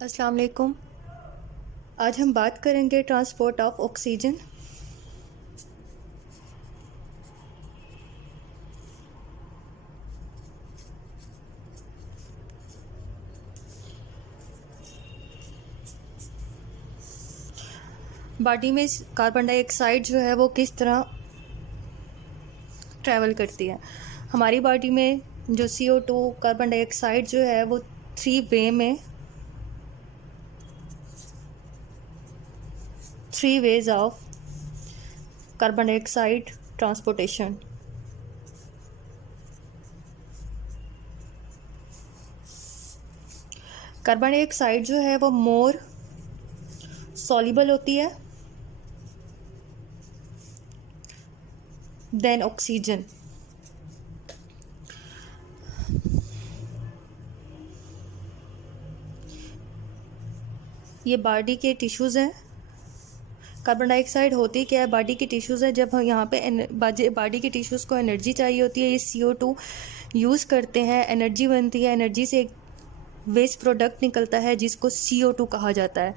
अस्सलाम वालेकुम। आज हम बात करेंगे ट्रांसपोर्ट ऑफ ऑक्सीजन। बॉडी में कार्बन डाइऑक्साइड जो है वो किस तरह ट्रैवल करती है। हमारी बॉडी में जो CO2 कार्बन डाइऑक्साइड जो है वो three ways of carbon dioxide transportation. Carbon dioxide जो है वो मोर सॉल्युबल होती है देन ऑक्सीजन। ये बॉडी के टिश्यूज़ हैं। कार्बन डाइऑक्साइड होती क्या है, बॉडी के टिश्यूज़ है। जब हम यहाँ पे बॉडी के टिश्यूज़ को एनर्जी चाहिए होती है, ये CO2 यूज़ करते हैं, एनर्जी बनती है। एनर्जी से एक वेस्ट प्रोडक्ट निकलता है जिसको CO2 कहा जाता है।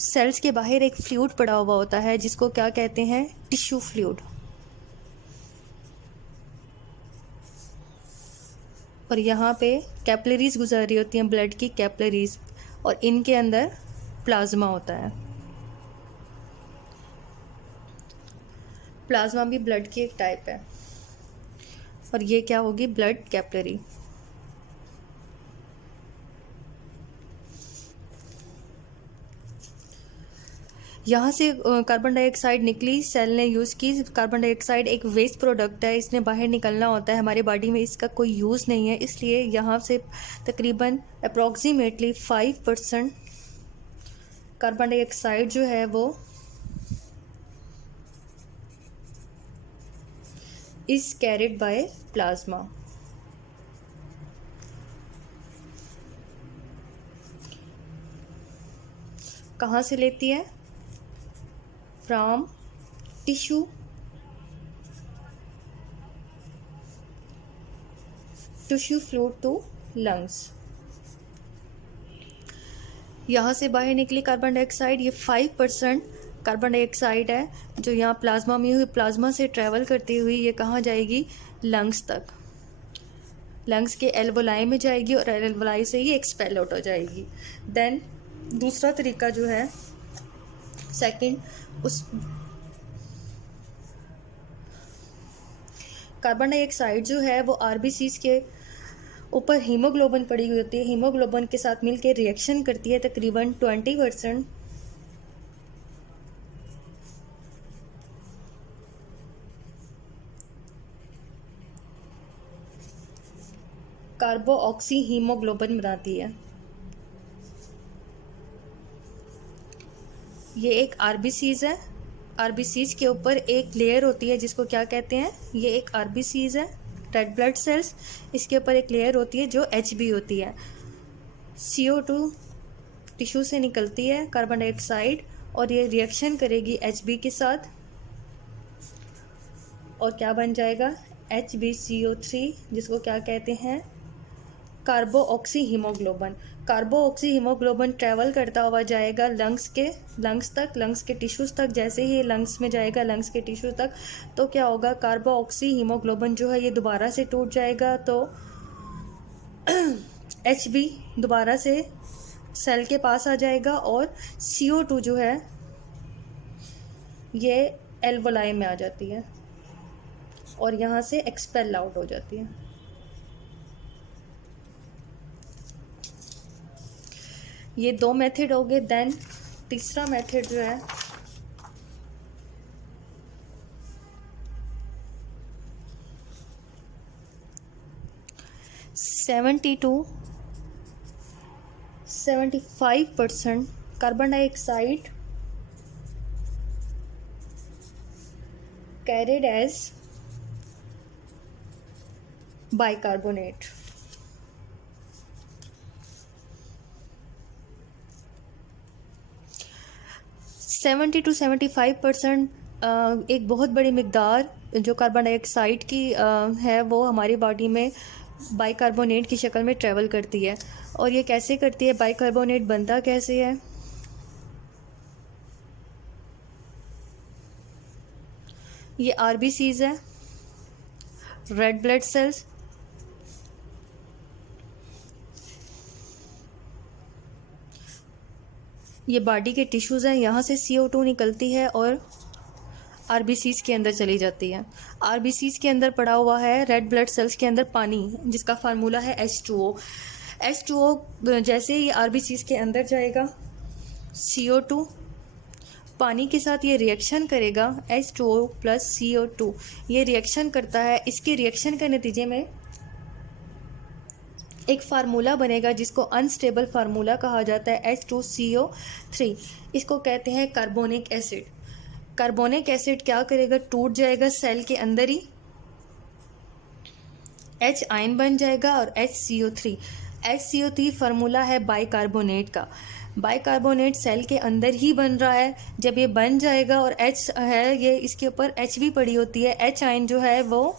सेल्स के बाहर एक फ्लूइड पड़ा हुआ होता है जिसको क्या कहते हैं, टिश्यू फ्लूइड। और यहाँ पे कैपिलरीज गुजर रही होती हैं, ब्लड की कैपिलरीज, और इनके अंदर प्लाज्मा होता है। प्लाज्मा भी ब्लड की एक टाइप है, और ये क्या होगी, ब्लड कैपिलरी। यहाँ से कार्बन डाइऑक्साइड निकली, सेल ने यूज़ की। कार्बन डाइऑक्साइड एक वेस्ट प्रोडक्ट है, इसने बाहर निकलना होता है। हमारे बॉडी में इसका कोई यूज़ नहीं है, इसलिए यहाँ से तकरीबन अप्रॉक्सीमेटली 5% कार्बन डाइऑक्साइड जो है वो इज़ कैरिड बाय प्लाज्मा। कहाँ से लेती है, from tissue fluid to lungs. यहाँ से बाहर निकली कार्बन डाइऑक्साइड, ये 5% कार्बन डाइऑक्साइड है जो यहाँ प्लाज्मा में हुई, प्लाज्मा से ट्रैवल करती हुई ये कहाँ जाएगी, लंग्स तक। लंग्स के एल्वोलाई में जाएगी और एल्वोलाई से ही एक्सपेल आउट हो जाएगी। देन दूसरा तरीका जो है, सेकंड, उस कार्बन डाइऑक्साइड जो है वो RBCs के ऊपर हीमोग्लोबिन पड़ी हुई होती है, हीमोग्लोबिन के साथ मिलकर रिएक्शन करती है। तकरीबन 20% कार्बो ऑक्सी हीमोग्लोबिन बनाती है। ये एक RBCs है। RBCs के ऊपर एक लेयर होती है जिसको क्या कहते हैं, ये एक RBCs है, रेड ब्लड सेल्स। इसके ऊपर एक लेयर होती है जो HB होती है। CO2 टिश्यू से निकलती है, कार्बन डाइऑक्साइड, और ये रिएक्शन करेगी HB के साथ, और क्या बन जाएगा, HbCO3, जिसको क्या कहते हैं, कार्बो oxy haemoglobin. कार्बो oxy haemoglobin travel करता हुआ जाएगा लंग्स तक, लंग्स के टिश्यूज़ तक। जैसे ही लंग्स में जाएगा, लंग्स के टिश्यू तक, तो क्या होगा, कार्बो ऑक्सी हीमोग्लोबिन जो है ये दोबारा से टूट जाएगा, तो HB दोबारा से सेल के पास आ जाएगा, और CO2 जो है ये एल्वोलाई में आ जाती है और यहाँ से एक्सपेल आउट हो जाती है। ये 2 मेथड हो गए। देन तीसरा मेथड जो है, to 75% carbon dioxide carried as bicarbonate. Seventy to 75% एक बहुत बड़ी मिकदार जो कार्बन डाइऑक्साइड की है वो हमारी बॉडी में बाइकार्बोनेट की शक्ल में ट्रैवल करती है। और ये कैसे करती है, बाइकार्बोनेट बनता कैसे है? ये आरबीसीज है, रेड ब्लड सेल्स, ये बॉडी के टिश्यूज़ हैं, यहाँ से CO2 निकलती है और आरबीसीज के अंदर चली जाती है। आरबीसीज के अंदर पड़ा हुआ है रेड ब्लड सेल्स के अंदर पानी, जिसका फार्मूला है H2O। H2O जैसे ही आरबीसीज के अंदर जाएगा, CO2 पानी के साथ ये रिएक्शन करेगा, H2O प्लस CO2 ये रिएक्शन करता है। इसके रिएक्शन के नतीजे में एक फार्मूला बनेगा जिसको अनस्टेबल फार्मूला कहा जाता है, H2CO3। इसको कहते हैं कार्बोनिक एसिड। कार्बोनिक एसिड क्या करेगा, टूट जाएगा सेल के अंदर ही, H आयन बन जाएगा और HCO3। HCO3 फार्मूला है बाइकार्बोनेट का। बाइकार्बोनेट सेल के अंदर ही बन रहा है। जब ये बन जाएगा और H है, ये इसके ऊपर H भी पड़ी होती है, H आयन जो है वो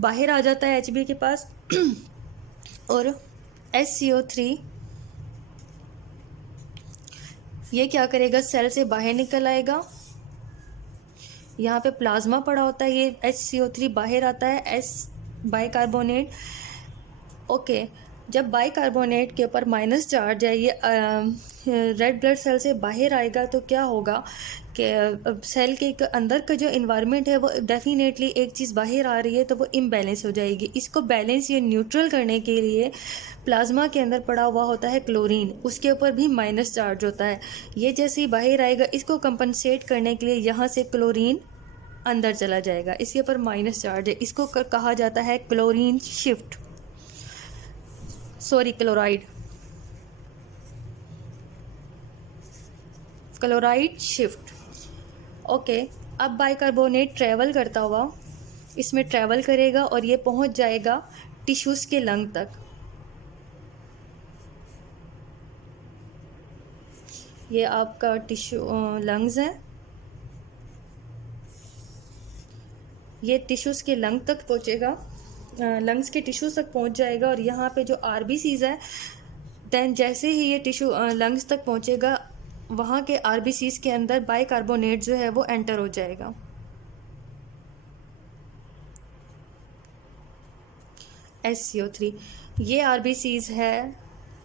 बाहर आ जाता है HB के पास और HCO3 ये क्या करेगा, सेल से बाहर निकल आएगा। यहाँ पे प्लाज्मा पड़ा होता है, ये HCO3 बाहर आता है, बाइकार्बोनेट। ओके, जब बाइकार्बोनेट के ऊपर माइनस चार्ज है, ये रेड ब्लड सेल से बाहर आएगा तो क्या होगा कि सेल के अंदर का जो इन्वायरमेंट है वो डेफिनेटली एक चीज़ बाहर आ रही है तो वो इम्बैलेंस हो जाएगी। इसको बैलेंस या न्यूट्रल करने के लिए प्लाज्मा के अंदर पड़ा हुआ होता है क्लोरीन, उसके ऊपर भी माइनस चार्ज होता है। ये जैसे ही बाहर आएगा, इसको कंपनसेट करने के लिए यहाँ से क्लोरीन अंदर चला जाएगा, इसके ऊपर माइनस चार्ज है। इसको कहा जाता है chlorine shift, sorry chloride, chloride shift. Okay, अब बाइकार्बोनेट ट्रैवल करता हुआ इसमें ट्रैवल करेगा और ये पहुंच जाएगा टिश्यूज़ के लंग तक। ये आपका टिश्यू लंग्स है, ये टिश्यूज़ के लंग तक पहुंचेगा, लंग्स के टिश्यूज़ तक पहुंच जाएगा। और यहाँ पे जो आरबीसीज है, देन जैसे ही ये टिश्यू लंग्स तक पहुंचेगा, वहाँ के आरबीसीज के अंदर बाइकार्बोनेट जो है वो एंटर हो जाएगा। HCO3 ये आरबीसीज है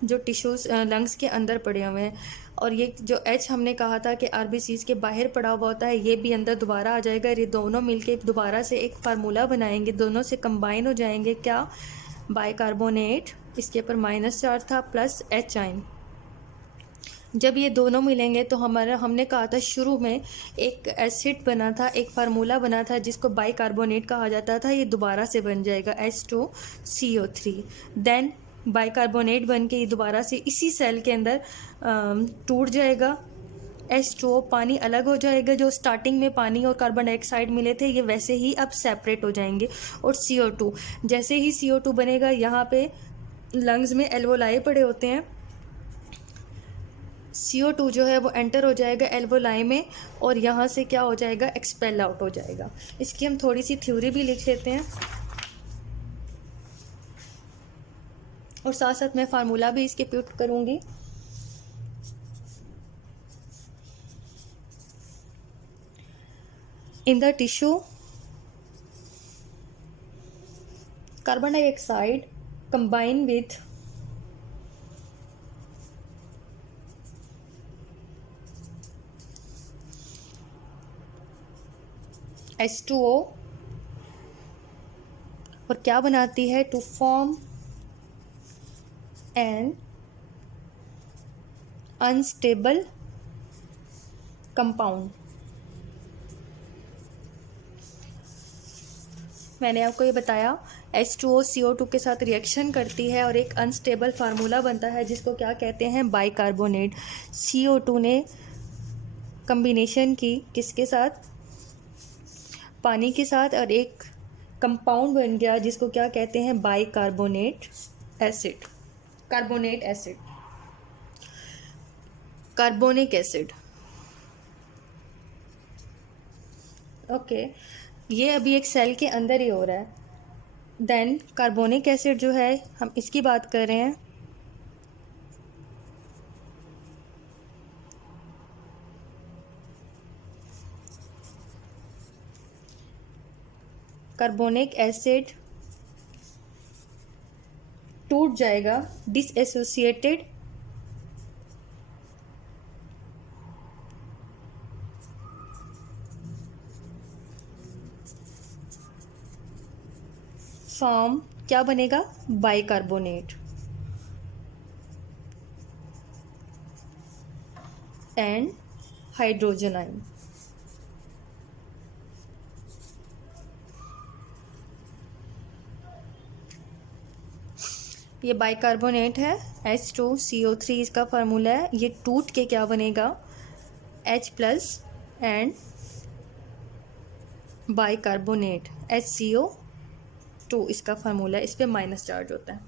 जो टिश्यूज़ लंग्स के अंदर पड़े हुए हैं। और ये जो H हमने कहा था कि आरबीसीज के बाहर पड़ा हुआ होता है, ये भी अंदर दोबारा आ जाएगा। ये दोनों मिलके दोबारा से एक फार्मूला बनाएंगे, दोनों से कंबाइन हो जाएंगे। क्या, बाइकार्बोनेट, इसके ऊपर माइनस चार्ज था, प्लस H आयन। जब ये दोनों मिलेंगे तो हमने कहा था शुरू में एक एसिड बना था, एक फार्मूला बना था जिसको बाइकार्बोनेट कहा जाता था, ये दोबारा से बन जाएगा H2CO3। देन बाइकार्बोनेट बन के ये दोबारा से इसी सेल के अंदर टूट जाएगा। H2O पानी अलग हो जाएगा, जो स्टार्टिंग में पानी और कार्बन डाइऑक्साइड मिले थे ये वैसे ही अब सेपरेट हो जाएंगे। और CO2, जैसे ही CO2 बनेगा, यहाँ पे लंग्स में एल्वोलाई पड़े होते हैं, CO2 जो है वो एंटर हो जाएगा एल्वोलाई में और यहाँ से क्या हो जाएगा, एक्सपेल आउट हो जाएगा। इसकी हम थोड़ी सी थ्योरी भी लिख लेते हैं और साथ साथ मैं फार्मूला भी इसके पुट करूँगी। In the tissue, carbon dioxide combine with H2O और क्या बनाती है, to form an unstable compound. मैंने आपको ये बताया H2O CO2 के साथ रिएक्शन करती है और एक अनस्टेबल फार्मूला बनता है जिसको क्या कहते हैं, बाइकार्बोनेट। CO2 ने कम्बिनेशन की किसके साथ, पानी के साथ, और एक कंपाउंड बन गया जिसको क्या कहते हैं, bicarbonate acid, carbonate acid, carbonic acid. Okay, ये अभी एक सेल के अंदर ही हो रहा है। देन कार्बोनिक एसिड जो है, हम इसकी बात कर रहे हैं। कार्बोनिक एसिड टूट जाएगा, डिसएसोसिएटेड फॉर्म क्या बनेगा, बाइकार्बोनेट एंड हाइड्रोजन आयन। ये बाइकार्बोनेट है, H2CO3 इसका फार्मूला है। ये टूट के क्या बनेगा, H+ एंड बाइकार्बोनेट HCO2 इसका फार्मूला है। इस पे माइनस चार्ज होता है।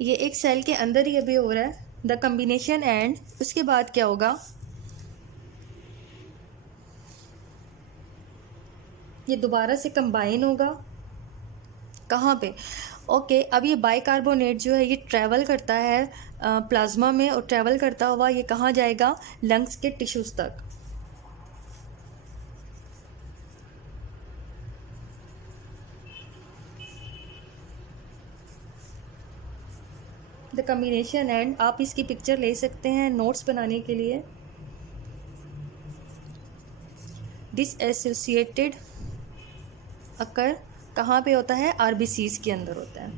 ये एक सेल के अंदर ही अभी हो रहा है द कम्बिनेशन एंड उसके बाद क्या होगा, ये दोबारा से कंबाइन होगा कहाँ पे, ओके। अब ये बाइकार्बोनेट जो है ये ट्रैवल करता है प्लाज्मा में, और ट्रैवल करता हुआ ये कहाँ जाएगा, लंग्स के टिश्यूज़ तक। द कम्बिनेशन एंड, आप इसकी पिक्चर ले सकते हैं नोट्स बनाने के लिए। डिसएसोसिएटेड अकर कहाँ पे होता है, आरबीसीज के अंदर होता है।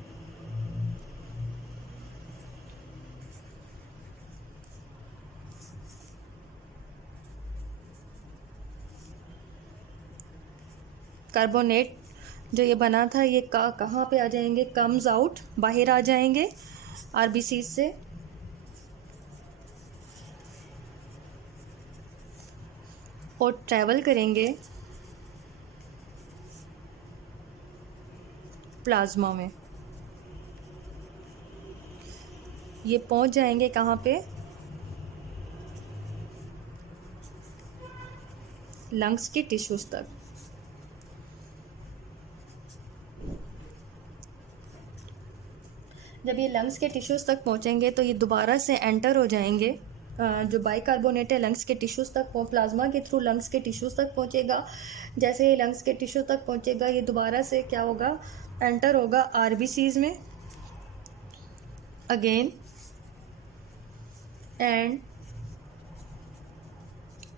कार्बोनेट जो ये बना था ये कहाँ पे आ जाएंगे, कम्स आउट, बाहर आ जाएंगे आरबीसीज से, और ट्रैवल करेंगे प्लाज्मा में। ये पहुंच जाएंगे कहाँ पे, लंग्स के टिश्यूज तक। जब ये लंग्स के टिश्यूज़ तक पहुँचेंगे तो ये दोबारा से एंटर हो जाएंगे, जो बाइकार्बोनेट है लंग्स के टिश्यूज़ तक, प्लाज्मा के थ्रू लंग्स के टिश्यूज़ तक पहुँचेगा। जैसे ये लंग्स के टिश्यू तक पहुँचेगा ये दोबारा से क्या होगा, एंटर होगा आरबीसीज में अगेन, एंड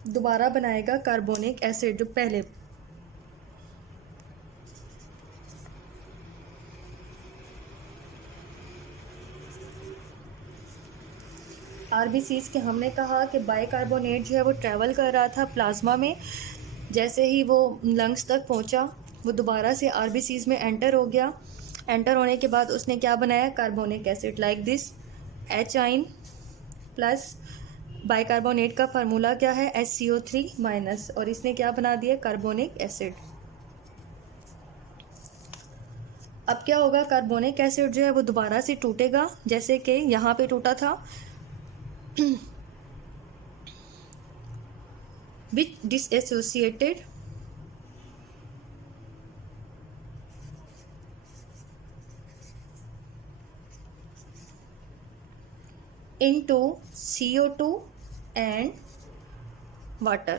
दोबारा बनाएगा कार्बोनिक एसिड जो पहले। आरबीसीज के हमने कहा कि बाइकार्बोनेट जो है वो ट्रैवल कर रहा था प्लाज्मा में, जैसे ही वो लंग्स तक पहुंचा वो दोबारा से आरबीसीज में एंटर हो गया। एंटर होने के बाद उसने क्या बनाया, carbonic acid, like this H आइन प्लस बाइकार्बोनेट का फार्मूला क्या है, HCO3-, और इसने क्या बना दिया, कार्बोनिक एसिड। अब क्या होगा, कार्बोनिक एसिड जो है वो दोबारा से टूटेगा, जैसे कि यहाँ पे टूटा था, which disassociated into CO2 and water।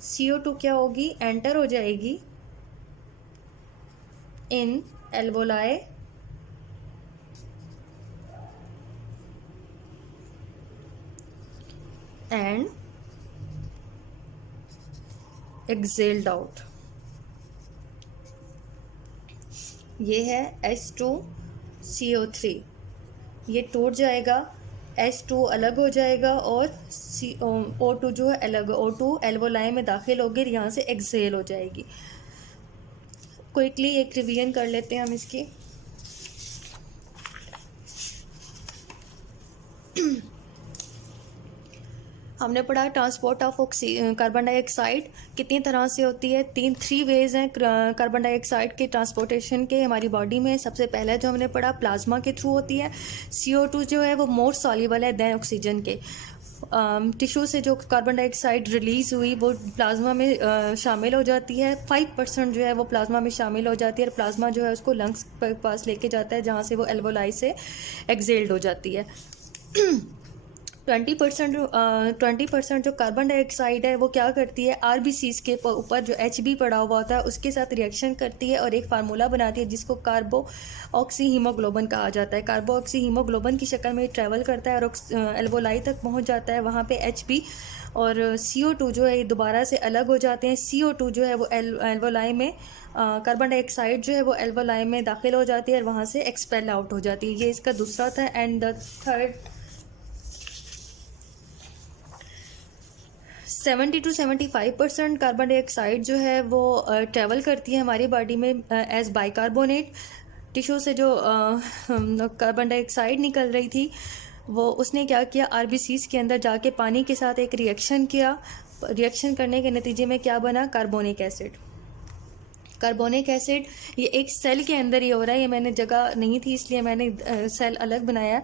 CO2 क्या होगी, एंटर हो जाएगी इन एल्वोलाई एंड एक्सेल्ड आउट। ये है H2CO3, ये टूट जाएगा, H2 अलग हो जाएगा और O2 जो है अलग, O2 एल्वोलाई में दाखिल होगी, यहाँ से एक्सेल हो जाएगी। क्विकली एक रिवीजन कर लेते हैं हम इसकी। हमने पढ़ा ट्रांसपोर्ट ऑफ कार्बन डाइऑक्साइड कितनी तरह से होती है, 3 वेज हैं कार्बन डाइऑक्साइड के ट्रांसपोर्टेशन के हमारी बॉडी में। सबसे पहले जो हमने पढ़ा प्लाज्मा के थ्रू होती है। CO2 जो है वो मोर सॉल्युबल है देन ऑक्सीजन के। टिश्यू से जो कार्बन डाइऑक्साइड रिलीज़ हुई वो प्लाज्मा में शामिल हो जाती है। 5% जो है वो प्लाज्मा में शामिल हो जाती है और प्लाज्मा जो है उसको लंग्स के पास लेके जाता है, जहाँ से वो एल्वोलाई से एक्सेल्ड हो जाती है। 20% जो कार्बन डाइऑक्साइड है वो क्या करती है, आरबीसीज के ऊपर जो HB पड़ा हुआ होता है उसके साथ रिएक्शन करती है और एक फार्मूला बनाती है जिसको कार्बो ऑक्सी हीमोग्लोबिन कहा जाता है। कार्बो ऑक्सी हीमोग्लोबिन की शक्ल में ट्रैवल करता है और एल्वोलाई तक पहुंच जाता है। वहाँ पे HB और CO2 जो है ये दोबारा से अलग हो जाते हैं। CO2 जो है वो एल्वोलाई में कार्बन डाइऑक्साइड जो है वो एल्वोलाई में दाखिल हो जाती है और वहाँ से एक्सपेल आउट हो जाती है। ये इसका दूसरा था। And the third 70 to 75% carbon dioxide जो है वो ट्रैवल करती है हमारी बॉडी में एज बाइकार्बोनेट। टिश्यू से जो कार्बन डाइऑक्साइड निकल रही थी वो उसने क्या किया, आरबीसीज के अंदर जाके पानी के साथ एक रिएक्शन किया। रिएक्शन करने के नतीजे में क्या बना, कार्बोनिक एसिड। कार्बोनिक एसिड ये एक सेल के अंदर ही हो रहा है, ये मैंने जगह नहीं थी इसलिए मैंने सेल अलग बनाया।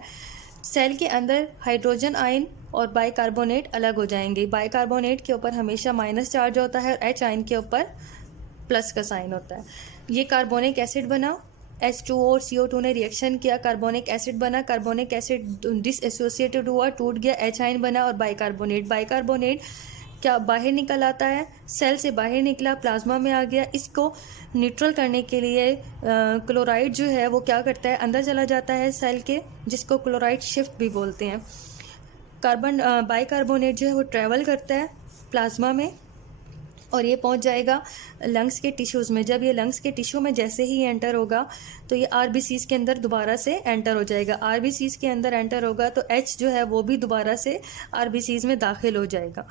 सेल के अंदर हाइड्रोजन आयन और बाइकार्बोनेट अलग हो जाएंगे। बाइकार्बोनेट के ऊपर हमेशा माइनस चार्ज होता है और H आयन के ऊपर प्लस का साइन होता है। ये कार्बोनिक एसिड बना, H2O और CO2 ने रिएक्शन किया, कार्बोनिक एसिड बना। कार्बोनिक एसिड डिसएसोसिएटेड हुआ, टूट गया, H आयन बना और बाइकार्बोनेट। बाइकार्बोनेट क्या बाहर निकल आता है, सेल से बाहर निकला, प्लाज्मा में आ गया। इसको न्यूट्रल करने के लिए क्लोराइड जो है वो क्या करता है, अंदर चला जाता है सेल के, जिसको क्लोराइड शिफ्ट भी बोलते हैं। बाइकार्बोनेट जो है वो ट्रैवल करता है प्लाज्मा में और ये पहुंच जाएगा लंग्स के टिश्यूज़ में। जब ये लंग्स के टिश्यू में जैसे ही एंटर होगा तो ये आरबीसीज के अंदर दोबारा से एंटर हो जाएगा। आरबीसीज के अंदर एंटर होगा तो H जो है वो भी दोबारा से आरबीसीज में दाखिल हो जाएगा।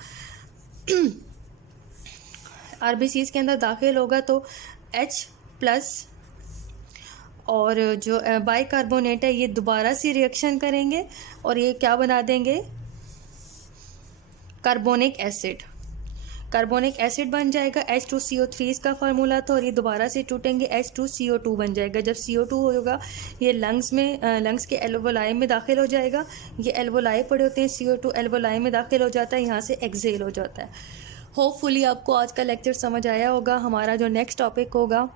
आरबीसीज के अंदर दाखिल होगा तो H प्लस और जो बाइकार्बोनेट है ये दोबारा से रिएक्शन करेंगे और ये क्या बना देंगे, कार्बोनिक एसिड। कार्बोनिक एसिड बन जाएगा। H2CO3 इसका फार्मूला था और ये दोबारा से टूटेंगे, H2CO2 बन जाएगा। जब CO2 होगा ये लंग्स के एल्वोलाई में दाखिल हो जाएगा। ये एल्वोलाई पड़े होते हैं, CO2 एल्वोलाई में दाखिल हो जाता है, यहाँ से एक्सेल हो जाता है। होपफुली आपको आज का लेक्चर समझ आया होगा। हमारा जो नेक्स्ट टॉपिक होगा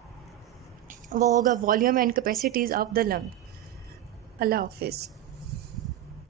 वो होगा volume and capacities of the lung. अल्लाह हाफिज़।